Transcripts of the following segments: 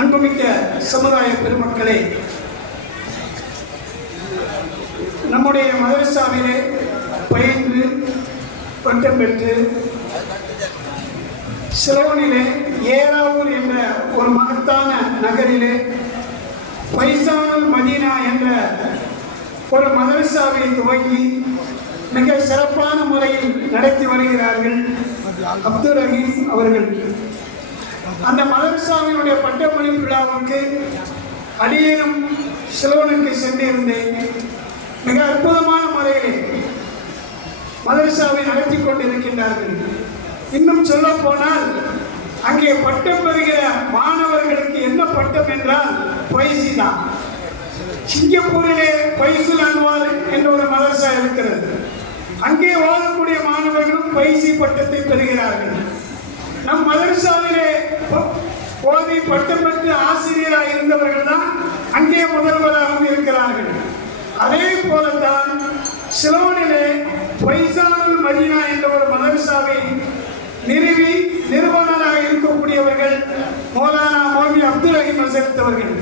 அன்புமிக்க சமுதாய பெருமக்களே, நம்முடைய மதரசாவிலே பயின்று பட்டம் பெற்று சிலோனிலே ஏராவூர் என்ற ஒரு மகத்தான நகரிலே பைசானுல் மதீனா என்ற ஒரு மதரசாவை துவங்கி மிக சிறப்பான முறையில் நடத்தி வருகிறார்கள் அப்துல் ரஹீம் அவர்கள். அந்த மதரசாவினுடைய பட்டமளிப்பு விழாவுக்கு அடியேனும் சிலோனுக்கு சென்றிருந்தேன். மிக அற்புதமான முறையிலே மதரசாவை நடத்தி கொண்டிருக்கின்றார்கள். இன்னும் சொல்ல போனால் அங்கே பட்டம் பெறுகிற மாணவர்களுக்கு என்ன பட்டம் என்றால் பைசி தான். சிங்கப்பூரிலே பைசுல் அன்வார் என்ற ஒரு மதரசா இருக்கிறது. அங்கே ஓதக்கூடிய மாணவர்களும் பைசி பட்டத்தை பெறுகிறார்கள். நம் மதரசாவிலே ஓதி பட்டம் பெற்று ஆசிரியராக இருந்தவர்கள் தான் அங்கே முதல்வராகவும் இருக்கிறார்கள். அதே போலத்தான் சிலோனிலே பைசானுல் மதீனா என்ற ஒரு மதரசாவை நிறுவி நிறுவனராக இருக்கக்கூடியவர்கள் மௌலானா மௌலவி அப்துல் ரஹீம் ஹசரத் அவர்கள்.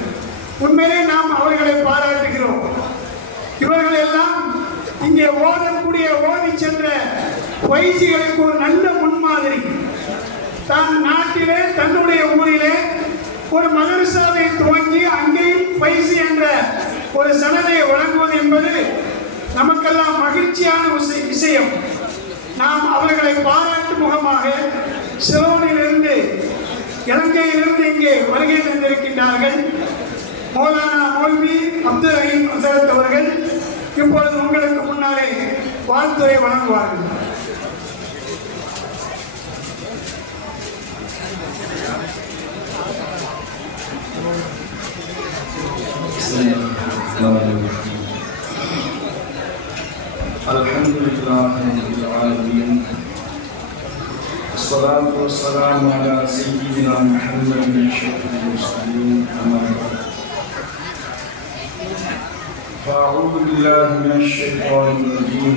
உண்மையிலே நாம் அவர்களை பாராட்டுகிறோம். இவர்கள் எல்லாம் இங்கே ஓதக்கூடிய ஓதி சென்ற பயிற்சிகளுக்கு ஒரு நல்ல முன்மாதிரி. தான் நாட்டிலே தன்னுடைய ஊரிலே ஒரு மதரசாவை துவங்கி அங்கேயும் பயிற்சி என்ற ஒரு சனதையை வழங்குவது என்பது நமக்கெல்லாம் மகிழ்ச்சியான விஷயம். நாம் அவர்களை பாராட்டு முகமாக சிலோனிலிருந்து இலங்கையிலிருந்து இங்கே வருகை தந்திருக்கின்றார்கள் மௌலானா மௌலவி அப்துல் ரஹீம் ஹசரத் அவர்கள். இப்பொழுது உங்களுக்கு முன்னாலே வாழ்த்துரை வழங்குவார்கள். Alhamdulillah rabbil alamin. Wassalatu wassalamu ala sayyidina Muhammadin ashrafil mursalin. Amma ba'd. Fa'udhu billahi minash shaitanir rajim.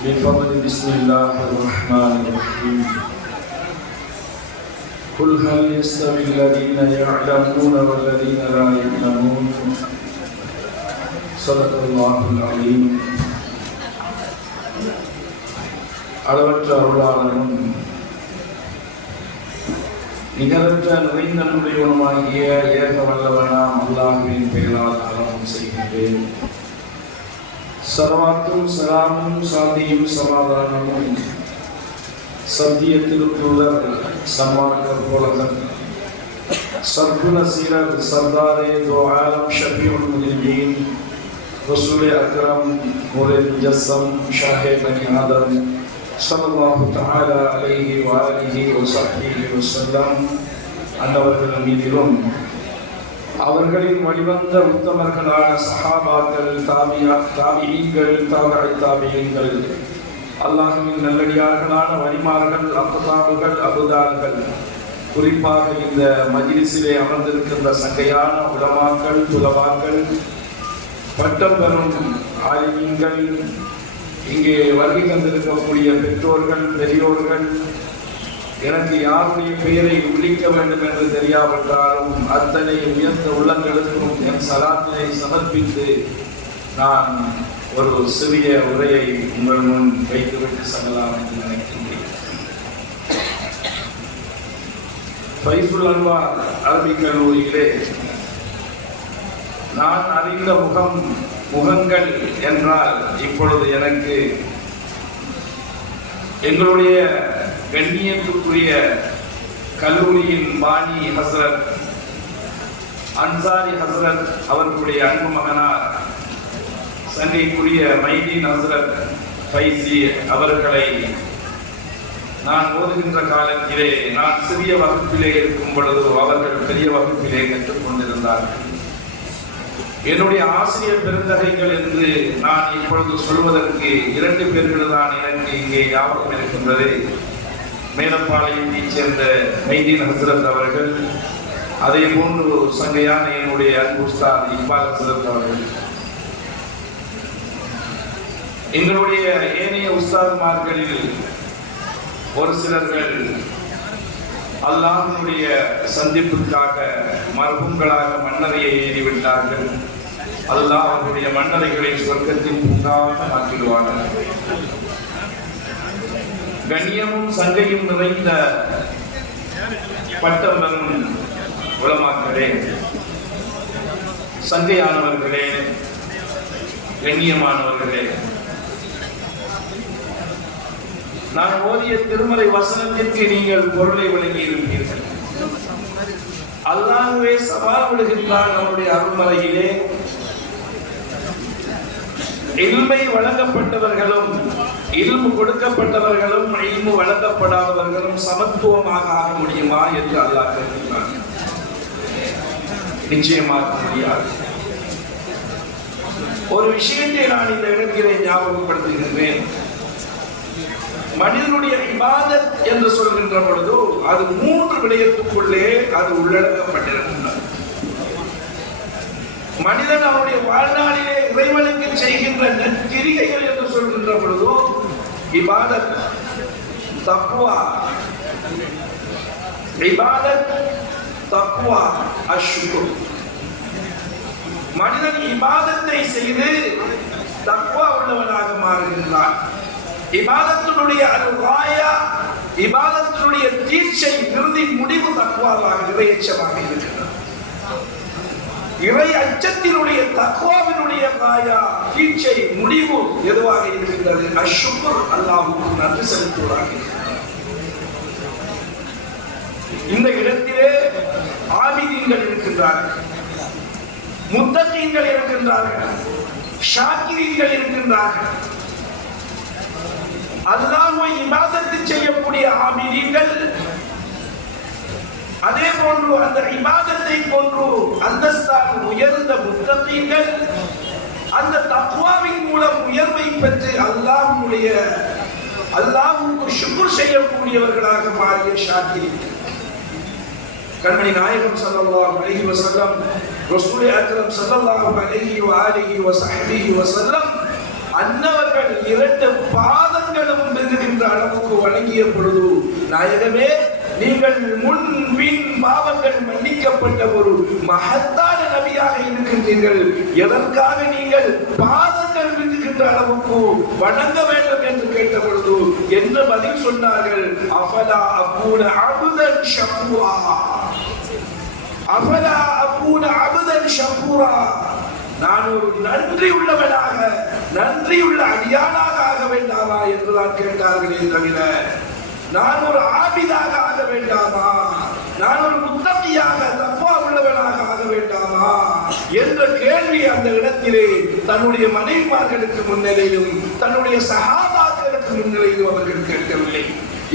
Bifadli bismillahir rahmanir rahim. Qul hal yastawi alladhina ya'lamuna wal ladhina la ya'lamun. Sadaqallahul azim. அளவற்ற அருளாளனும் நிகரற்ற நிறைந்தன்னுடையவனுமாகிய ஏக வல்லவனாம் அல்லாஹ்வின் பெயரால் ஆரம்பம் செய்கின்றேன். சர்வாத்தும் சலாமும் சாந்தியும் சமாதானமும் சத்திய திருத்தூதர் சன்மார்க்கர் போலகர் சர்க்குண சீரர் சர்தாரே தோ ஆலம் ஷபீஉல் முஜ்ரிமீன் ரசூல் அக்ரம் நூரே முஜஸ்ஸம் ஷாஹே பனி ஆதம் ஸல்லல்லாஹு தஆலா அலைஹி வஆலிஹி வஸஹ்பிஹி வஸல்லம் அன்னவர்கள் மீதிலும் அவர்களின் வழிவந்த உத்தமர்களான சஹாபாக்கள் தாபிஈன்கள் தாபிஈன்கள் அல்லாஹ்வின் நல்லடியார்களான வலிமார்கள் அக்தாபுகள் அபுதார்கள் குறிப்பாக இந்த மஜ்லிஸிலே அமர்ந்திருக்கின்ற சங்கையான உலமாக்கள் துலமாக்கள் பட்டம் பெறும் ஆலிமீன்கள் இங்கே வருகை தந்திருக்கக்கூடிய பெற்றோர்கள் பெரியோர்கள் எனக்கு யாருடைய பெயரை விழிக்க வேண்டும் என்று தெரியாவிட்டாலும் அத்தனை உயர்ந்த உள்ளங்களுக்கும் என் சலாத்தினை சமர்ப்பித்து நான் ஒரு சிறிய உரையை உங்கள் முன் வைத்துவிட்டு செல்லலாம் என்று நினைக்கின்றேன். ஃபைசுல் அன்வார் அரபிக் கல்லூரியிலே நான் அறிந்த முகங்கள் என்றால் இப்பொழுது எனக்கு எங்களுடைய கண்ணியத்துக்குரிய கல்லூரியின் பாணி ஹசரத் அன்சாரி ஹசரத் அவர்களுடைய அன்பு மகனார் சங்கைக்குரிய மைதீன் ஹசரத் ஃபைசி அவர்களை நான் ஓதுகின்ற காலத்திலே நான் சிறிய வகுப்பிலே இருக்கும் பொழுது அவர்கள் பெரிய வகுப்பிலே கற்றுக்கொண்டிருந்தார்கள். என்னுடைய ஆசிரியர் பெருந்தகைகள் என்று நான் இப்பொழுது சொல்வதற்கு 2 பேர்கள் தான் எனக்கு இங்கே ஞாபகம் இருக்கின்றது. மேலப்பாளையத்தைச் சேர்ந்த மைதீன் ஹசரத் அவர்கள், அதே போன்று சங்கையான என்னுடைய அன்பு உஸ்தாத் இக்பால் ஹசரத் அவர்கள். எங்களுடைய ஏனைய உஸ்தாத்மார்களில் ஒரு சிலர்கள் அல்லாஹ்வுடைய சந்திப்புக்காக மர்ஹூம்களாக மன்னரையை ஏறிவிட்டார்கள். அல்லாஹ் அவர்களுடைய மன்னரைகளை சொர்க்கத்தின் பூங்காக ஆக்கிடுவார்கள். கண்ணியமும் சங்கையும் நிறைந்த பட்டம் பெறும் உலமாக்களே, சங்கையானவர்களே, கண்ணியமானவர்களே, நான் ஓதிய திருமறை வசனத்திற்கு நீங்கள் பொருளை வழங்கி இருப்பீர்கள். அல்லாஹ்வே சவால் விடுகின்றான் நம்முடைய அருள்மறையிலே. இல்மை வழங்கப்பட்டவர்களும் இல்மு கொடுக்கப்பட்டவர்களும் இல்மு வழங்கப்படாதவர்களும் சமத்துவமாக ஆக முடியுமா என்று அல்லாஹ் கேட்கிறான். நிச்சயமாக முடியாது. ஒரு விஷயத்தை நான் இந்த இடத்திலே ஞாபகப்படுத்துகின்றேன். மனிதனுடைய இபாதத் என்று சொல்கின்ற பொழுது அது 3 விடயத்துக்குள்ளே அது உள்ளடக்கப்பட்டிருக்கின்றது. மனிதன் அவருடைய வாழ்நாளிலே இறைவனுக்கு செய்கின்ற நற்கிரிகைகள் என்று சொல்கின்ற பொழுது இபாதத், தக்வா, இபாதத், தக்வா, அஷ்குர். மனிதன் இபாதத்தை செய்து தக்வா உள்ளவனாக மாறுகின்றான். இபாதத்தினுடைய அல்காயா, இபாதத்தினுடைய தீட்சை, இறுதி முடிவு தக்வாவாக, இறையச்சமாக இருக்கின்றது. இறை அச்சத்தினுடைய தக்வாவினுடைய காயா, தீட்சை, முடிவு எதுவாக இருக்கின்றது? அஷ்குர், அல்லாஹ்வுக்கு நன்றி செலுத்துவதாக இருக்கிறது. இந்த இடத்திலே ஆபிதீன்கள் இருக்கின்றார்கள், முத்தகீன்கள் இருக்கின்றார்கள், ஷாக்கிரீன்கள் இருக்கின்றார்கள். அல்லாஹ்வை இபாதத்து செய்யக்கூடிய ஆபிதீன்கள், அதே போன்று அந்த இபாதத்தை போன்று அந்தஸ்தால் உயர்ந்த முத்தகீன்கள், அந்த தக்வாவின் மூலம் உயர்வை பெற்று அல்லாஹ்வுக்கு ஷுக்ர் செய்யக்கூடியவர்களாக மாறிய ஷாக்கிரீன்கள். கண்மணி நாயகம் ஸல்லல்லாஹு அலைஹி வஸல்லம், ரசூல் அக்ரம் ஸல்லல்லாஹு அலைஹி வஆலிஹி வஸஹ்பிஹி வஸல்லம் அன்னவர்கள் 2 பாதங்களும் பெறுகின்ற அளவுக்கு வணங்கிய பொழுது, நாயகமே, நீங்கள் முன் பின் பாவங்கள் மன்னிக்கப்பட்ட ஒரு மகத்தான நபியாக இருக்கின்றீர்கள். எதற்காக நீங்கள் பாதங்கள் விழுகின்ற அளவுக்கு வணங்க வேண்டும் என்று கேட்ட பொழுது என்ன பதில் சொன்னார்கள்? அஃபலா அகூன அப்தன் ஷக்கூரா, அஃபலா அகூன அப்தன் ஷக்கூரா. நான் ஒரு நன்றி உள்ளவனாக, நன்றியுள்ள அடியானாக ஆக வேண்டாமா என்றுதான் கேட்டார்களே தவிர, நான் ஒரு ஆபிதாக ஆக வேண்டாமா, நான் ஒரு முத்தகியாக, தக்வா உள்ளவனாக ஆக வேண்டாமா என்ற கேள்வி அந்த இடத்திலே தன்னுடைய மனைவிமார்களுக்கு முன்னிலையும் தன்னுடைய சஹாபாக்களுக்கு முன்னிலையும் அவர்கள் கேட்கவில்லை.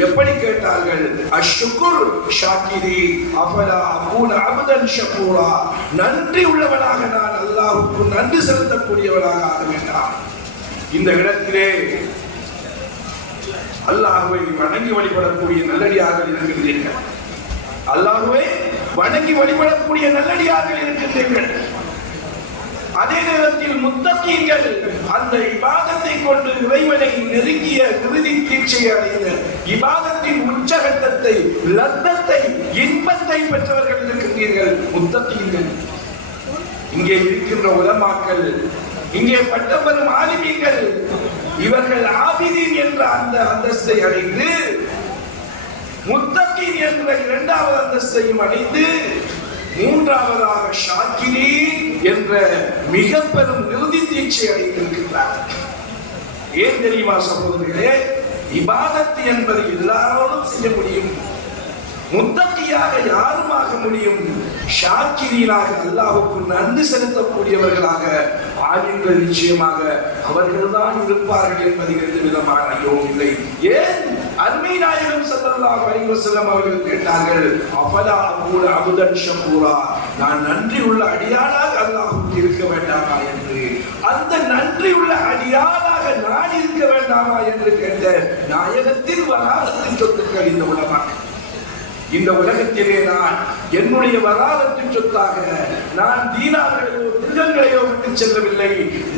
எப்படி கேட்டார்கள்? அஷ்குர் ஷாக்கிரி, அஃபலா அகூன அப்தன் ஷக்கூரா. நன்றி உள்ளவனாக நான் அல்லாஹ்வுக்கு நன்றி செலுத்தக்கூடியவனாக ஆக வேண்டாம். இந்த இடத்திலே அல்லாஹ்வை வணங்கி வழிபடக்கூடிய நல்லடியார்கள் இருக்கின்றீர்கள். அல்லாஹ்வை வணங்கி வழிபடக்கூடிய நல்லடியார்கள் இருக்கின்றீர்கள். அதே நேரத்தில் முத்தகீன்கள் அந்த இபாதத்தை கொண்டு இறைவனை நெருங்கிய இறுதி தீட்சையை அடைந்த இபாதத்தின் உச்சகட்டத்தை, லத்தத்தை, இன்பத்தை பெற்றவர்கள் இருக்கின்றீர்கள் முத்தகீன்கள். இங்கே இருக்கின்ற உலமாக்கள், இங்கே பட்டம் பெறும் ஆலிமீன்கள், இவர்கள் ஆபிதீன் என்ற அந்த அந்தஸ்தை அடைந்து முத்தகீன் என்ற 2வது அந்தஸ்தையும் அடைந்து 3வதாக ஷாக்கிரீன் என்ற மிக பெரும் இறுதி தீட்சை அடைந்திருக்கிறார். ஏன் தெரியுமா சகோதரர்களே? இபாதத் என்பது எல்லாரோடும் செய்ய முடியும், முத்தகியாக யாரும் ஆக முடியும். ஷாக்கிரீனாக, அல்லாஹ்வுக்கு நன்றி செலுத்தக்கூடியவர்களாக ஆலிம்கள் நிச்சயமாக அவர்கள்தான் இருப்பார்கள் என்பதில் எந்த விதமான ஐயமும் இல்லை. ஏன் அருமை நாயகம் ஸல்லல்லாஹு அலைஹி வஸல்லம் அவர்கள் கேட்டார்கள், அஃபலா அகூன அப்தன் ஷக்கூரா. நான் நன்றி உள்ள அடியானாக அல்லாஹ்வுக்கு இருக்க வேண்டாமா என்று, அந்த நன்றி உள்ள அடியானாக நான் இருக்க வேண்டாமா என்று கேட்ட நாயகத்தின் வராதத்தின் சொத்துக்கள் இந்த உலகம். இந்த உலகத்திலே நான் என்னுடைய வராதத்தின் சொத்தாக நான் தீனார்களையோ திருகங்களையோ விட்டு செல்லவில்லை.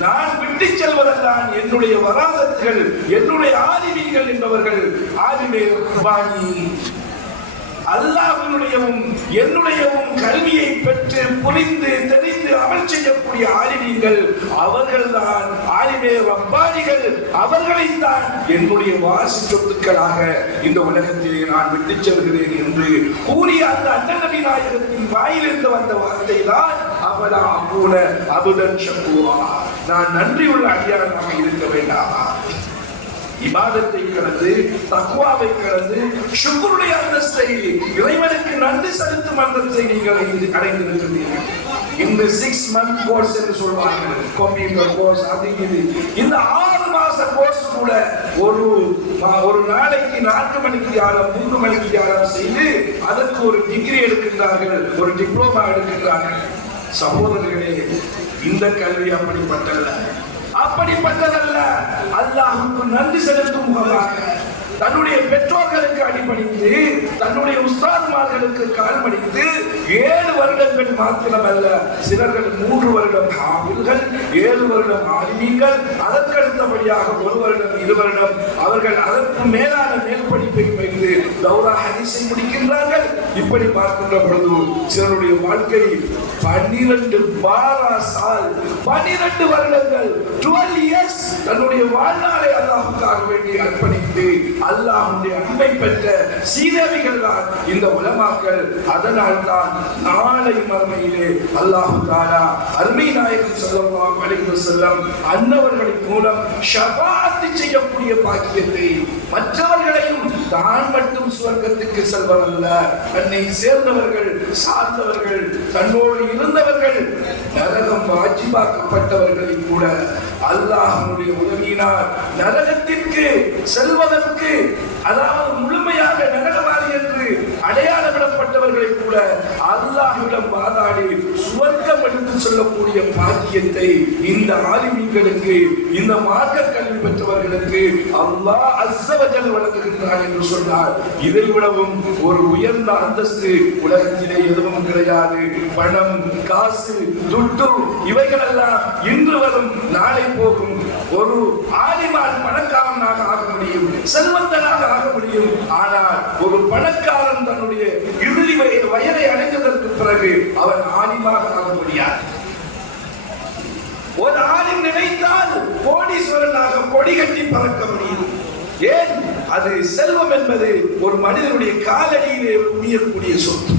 நான் விட்டு செல்வதெல்லாம் என்னுடைய வராதத்துகள், என்னுடைய ஆலிமீன்கள் என்பவர்கள். ஆலிமே ரப்பானி, அல்லாஹ்வினுடையவும் என்னுடையவும் கல்வியை பெற்று புரிந்து தெரிந்து அமல் செய்யக்கூடிய ஆலிமீன்கள் அவர்கள்தான் ஆலிமே ரப்பானிகள். அவர்களைத்தான் என்னுடைய வாசி சொத்துக்களாக இந்த உலகத்திலே நான் விட்டுச் செல்கிறேன் என்று கூறிய அந்த அண்ணன் நபி நாயகத்தின் வாயிலிருந்து வந்த வார்த்தை தான் அவலா அபூன அபுதன் ஷக்கூரா, நான் நன்றியுள்ள அடியானாக இருக்க வேண்டாமா? இபாதத்தை கடந்து தக்வாவை கடந்து ஷுக்ருடைய அந்தஸ்தை இறைவனுக்கு நன்றி செலுத்தும் அந்தஸ்தை நீங்கள் அடைந்திருக்கிறீர்கள். இந்த 6 month கோர்ஸ் என்று சொல்வார்கள், கம்ப்யூட்டர் கோர்ஸ், அது இது. இந்த 6 மாச கோர்ஸ் கூட ஒரு நாளைக்கு 4 மணிக்கு தியானம் 3 மணிக்கு தியானம் செய்து அதற்கு ஒரு டிகிரி எடுக்கின்றார்கள், ஒரு டிப்ளோமா எடுக்கின்றார்கள். சகோதரர்களே, இந்த கல்வி அப்படிப்பட்டதல்ல. அல்லாஹ்வுக்கு நன்றி செலுத்தும் முகமாக தன்னுடைய பெற்றோர்களுக்கு அடிபணிந்து தன்னுடைய உஸ்தாத்மார்களுக்கு கால்பணித்து 7 வருடங்கள் மாத்திரமல்ல, சிலர்கள் 3 வருடம் ஹாஃபில்கள், 7 வருடம் ஆலிமீன்கள், அதற்கடுத்தபடியாக 1 வருடம் 2 வருடம் அவர்கள் அதற்கு மேலான மேல் படிப்பை பயின்று தௌரா ஹதீஸை முடிக்கின்றார்கள். இப்படி பார்க்கின்ற பொழுது சிலருடைய வாழ்க்கை 12 பாராசால் 12 வருடங்கள் 12 இயர்ஸ் தன்னுடைய வாழ்நாளை அல்லாஹ்வுக்காக வேண்டி அர்ப்பணித்து அல்லாஹ்வுடைய அன்பை பெற்ற சீதேவிகள் தான் இந்த உலமாக்கள். அதனால் தான் நாளை மறுமையிலே அல்லாஹ் தஆலா அருமை நாயகம் ஸல்லல்லாஹு அலைஹி வஸல்லம் அன்னவர்களின் மூலம் ஷஃபாஅத் செய்யக்கூடிய பாக்கியத்தை, மற்றவர்களையும் தான் மட்டும் சுவர்க்கத்துக்கு செல்வதல்ல, தன்னை சேர்ந்தவர்கள் சார்ந்தவர்கள் தன்னோடு இருந்தவர்கள் நரகம் வாஜிபாக்கப்பட்டவர்களை கூட அல்லாஹ்வுடைய உதவியினால் நரகத்திற்கு செல்வதற்கு, அதாவது முழுமையாக நரகவாதி என்று அடையாளமிடப்பட்டவர்களை கூட அல்லாஹ்விடம் வாதாடி சுவர்க்கம் எடுத்து சொல்லக்கூடிய பாக்கியத்தை இந்த ஆலிமீன்களுக்கு, இந்த மார்க்க கல்வி பெற்றவர்களுக்கு அல்லாஹ் அஸ்ஸ வ ஜல் வழங்குகின்றான் என்று சொன்னார். இதை விடவும் ஒரு உயர்ந்த அந்தஸ்து உலகத்திலே எதுவும் கிடையாது. பணம், காசு, துட்டு இவைகளெல்லாம் இன்று வரும் நாளை போகும். ஒரு ஆலிமான் பணக்காரனாக ஆக முடியும், செல்வந்தனாக ஆக முடியும். ஆனால் ஒரு பணக்காரன் தன்னுடைய இறுதி வயதை அடைந்ததற்கு பிறகு அவன் ஆலிமாக ஆக முடியாது. ஒரு ஆலிம் நினைத்தால் கோடீஸ்வரனாக கொடி கட்டி பறக்க முடியும். ஏன்? அது செல்வம் என்பது ஒரு மனிதனுடைய காலடியிலே குவியக்கூடிய சொத்து.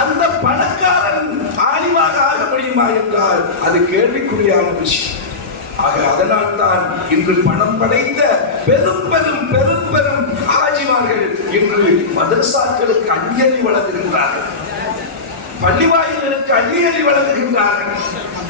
அந்த பணக்காரன் ஆலிமாக ஆக முடியுமா என்றால் அது கேள்விக்குறியான விஷயம். ஆக அதனால் தான் இன்று பணம் படைத்த பெரும் பெரும் பெரும் பெரும் ஹாஜிமார்கள் இன்று மதரசாக்களுக்கு அள்ளி வழங்குகின்றார்கள், பள்ளிவாயில்களுக்கு அள்ளி வழங்குகின்றார்கள்,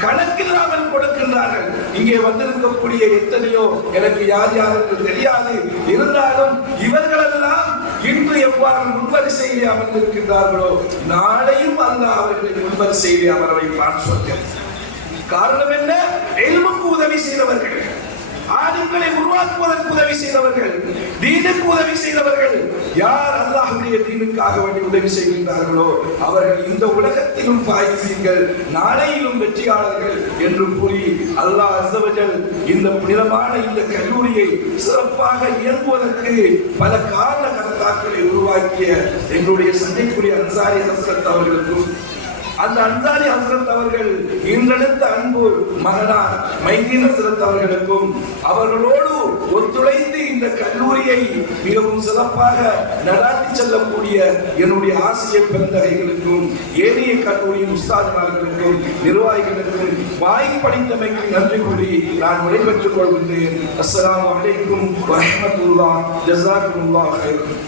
கணக்கில்லாமல் கொடுக்கின்றார்கள். இங்கே வந்திருக்கக்கூடிய எத்தனையோ எனக்கு யார் யாருக்கு தெரியாது, இருந்தாலும் இவர்களெல்லாம் இன்று எவ்வாறு முன்வரிசையிலே அமர்ந்திருக்கின்றார்களோ நாளையும் அல்லாஹ் அவர்களை முன்வரிசையிலே அமர வைப்பான் சொல்கிறேன். காரணம் என்ன? இல்முக்கு உதவி செய்தவர்கள், ஆலிம்களை உருவாக்குவதற்கு உதவி செய்தவர்கள், தீனுக்கு உதவி செய்தவர்கள். யார் அல்லாஹ்வுடைய தீனுக்காக வேண்டி உதவி செய்கின்றார்களோ அவர்கள் இந்த உலகத்திலும் பாயிசீன்கள், நாளையிலும் வெற்றியாளர்கள் என்று கூறி அல்லாஹ் அஸ்ஸ வ ஜல் இந்த புனிதமான இந்த கல்லூரியை சிறப்பாக இயங்குவதற்கு பல காரண கர்த்தாக்களை உருவாக்கிய எங்களுடைய சந்தைக்குரிய அன்சாரி ஹஸ்ரத் அவர்களுக்கும், அந்த அன்சாரி ஹஸ்ரத் அவர்கள் இன்றெடுத்த அன்பு மகனார் மைதீன் ஹஸ்ரத் அவர்களுக்கும், அவர்களோடு ஒத்துழைத்து இந்த கல்லூரியை மிகவும் சிறப்பாக நடாத்தி செல்லக்கூடிய என்னுடைய ஆசிரியர் பெருந்தகைகளுக்கும், ஏனைய கல்லூரியின் உஸ்தாதுமார்களுக்கும், நிர்வாகிகளுக்கும் வாய்ப்பளித்தமைக்கு நன்றி கூறி நான் விடைபெற்றுக் கொள்கின்றேன். அஸ்ஸலாமு அலைக்கும் வரஹ்மத்துல்லாஹி ஜஸாக்குமுல்லாஹ் ஹைரன்.